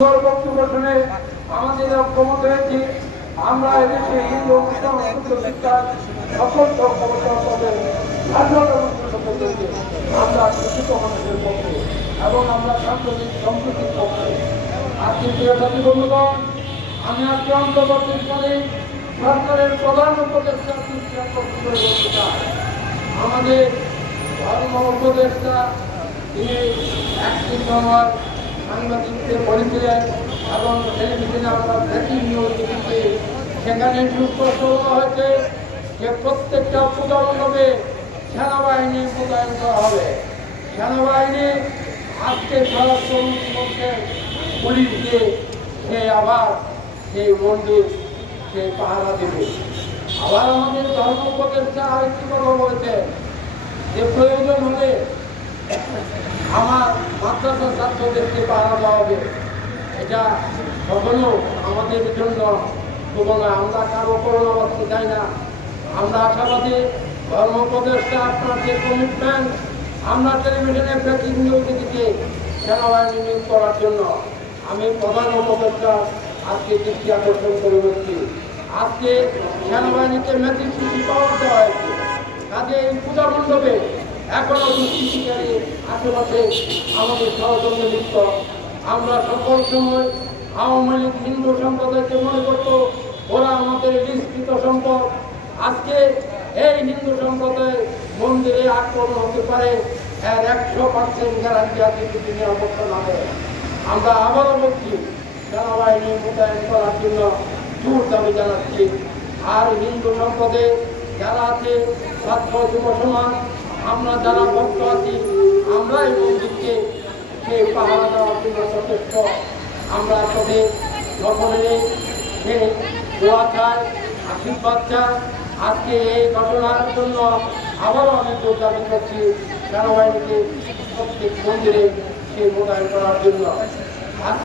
বক্তব্য শুনে আমাদের হয়েছে আমরা এদেশে হিন্দু মুসলিম শিক্ষার সকল আমরা এবং আমরা পক্ষে। আজকে প্রিয় সাথী সরকারের প্রধান উপদেষ্টা আমাদের ধর্ম উপদেষ্টা তিনি একটি সময় সাংবাদিকদের বলেছিলেন এবং টেলিভিশনে আমরা ব্রেকিং নিউজ দেখেছি সেখানে হয়েছে যে প্রত্যেকটা পূজা সেনাবাহিনী মোতায়েন করা হবে। সেনাবাহিনী আজকে স্বরাষ্ট্রমন্ত্রী পুলিশ সে আবার সেই মন্দির, সে পাহারা দেবে। আবার আমাদের ধর্ম উপদেষ্টা আরেকটি কথা বলেছে যে প্রয়োজন হলে মাদ্রাসা ছাত্রদেরকে পাহারা দেওয়া হবে। এটা কখনো আমাদের জন্য শুভ নয়। আমরা কারও করোনা বাঁচতে চাই না। আমরা আশাবাদী ধর্ম উপদেষ্টা, আপনার যে কমিটমেন্ট আমরা টেলিভিশনে ব্রেকিং নিউজ সেনাবাহিনী নিয়োগ করার জন্য। আমি প্রধান উপদেষ্টা, আজকে দৃষ্টি আকর্ষণ করে বলছি। আজকে সেনাবাহিনীকে ম্যাজিস্ট্রেট পাওয়ার দেওয়া হয়েছে। কাজে এই পূজা মণ্ডপে এখনও দুষ্কৃতিকারী আশেপাশে আমাদের ষড়যন্ত্র লিপ্ত। আমরা সকল সময় আওয়ামী লীগ হিন্দু সম্প্রদায়কে মনে করতো, ওরা আমাদের বিস্তৃত সম্পদ। আজকে এই হিন্দু সম্প্রদায় মন্দিরে আক্রমণ হতে পারে, এর একশো পার্সেন্ট গ্যারান্টি আছে যদি নিরাপত্তা না আমরা আবারও বলছি, সেনাবাহিনী মোতায়েন করার জন্য জোর দাবি জানাচ্ছি। আর হিন্দু সম্পদে যারা আছে, ছাত্র, যুব সমাজ আমরা যারা ভক্ত আছি আমরা এই মন্দিরকে পাহারা দেওয়ার জন্য যথেষ্ট আমরা আপনাদের সকলে সে দোয়া চাই, আশীর্বাদ চাই। আজকে এই ঘটনার জন্য আবারও আমি জোর দাবি করছি সেনাবাহিনীকে প্রত্যেক মন্দিরে সে মোতায়েন করার জন্য।